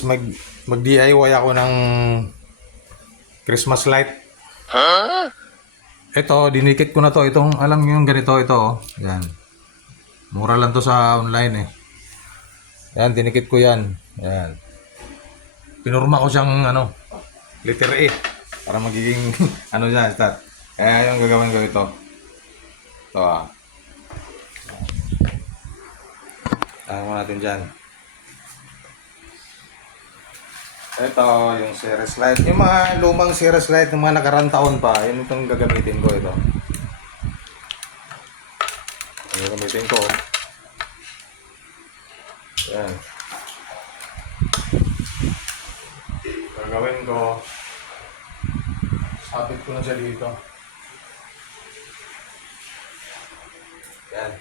guys, mag-DIY ako ng Christmas light. Ito, dinikit ko na to. Itong, alam nyo yung ganito, ito. Oh. Yan. Mura lang to sa online eh. Yan, dinikit ko yan. Yan. Pinurma ko siyang, letter E. Para magiging, dyan, start. Kaya yung gagawin ko ito. Ito ah. Tahan natin dyan. Ito, yung series light. Yung mga lumang series light ng mga nakarang taon pa, yun itong gagamitin ko ito. Gagamitin ko. Yan. Gagawin ko. Sabit ko na siya dito. Yan.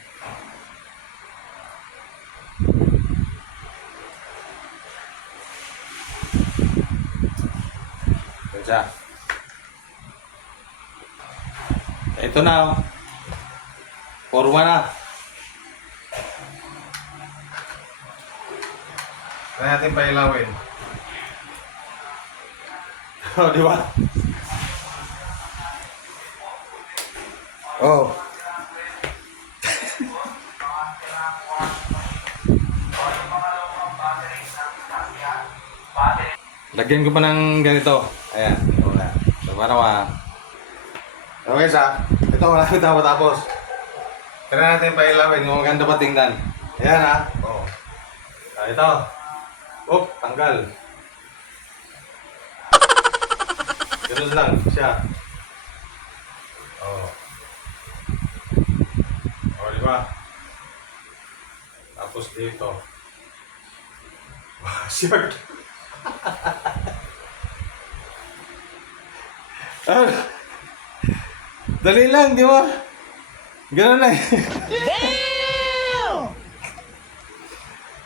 Siya. Ito na oh. Forma na. Kaya natin pailawin. Oh, di ba? Oh. Lagyan ko pa ng ganito. Ayan. Wala. So, para okay sa. Ito, wala ito matapos. Kaya natin pailawin kung maganda pa tingnan. Ayan ha. Oh. Ito. Oop, tanggal. Ganun lang siya. Oh. Oh, di ba? Tapos dito. Short. Dali lang, di ba? Ganun na eh.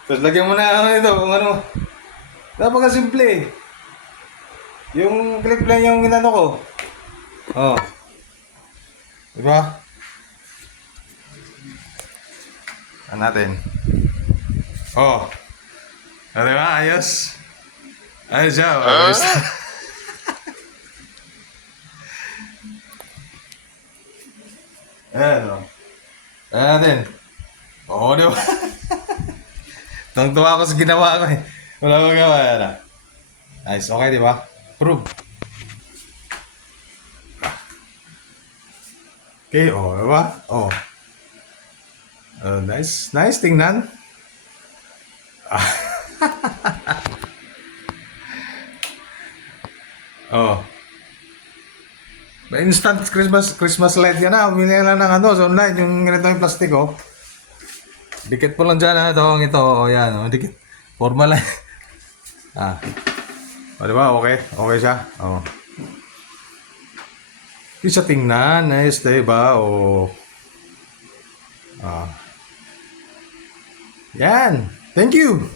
Tapos lagyan mo na ito kung ano. Napakasimple. Yung clip lang yung inano ko. Oh. Di ba? Ano natin? Oh. Ano ba? Ayos. Ayos siya. Ayos. Ayan o. Ayan natin. Oo, di ba? Tungtuwa ako sa ginawa ko eh. Wala ko gawa. Ayan. Nice. Okay, di ba? Prove. Okay, oh, di ba? Oh. Nice. Nice tingnan. Oh. Instant Christmas light yan na. Humili lang ng sa online. Yung ganito yung plastic oh. Dikit po lang dyan ha. Ito. O yan. Oh, dikit. Formal lang. Ah. O diba? Okay. Okay siya. Oh. Isa tingnan. Nice. Diba? Oh. Ah. Yan. Thank you.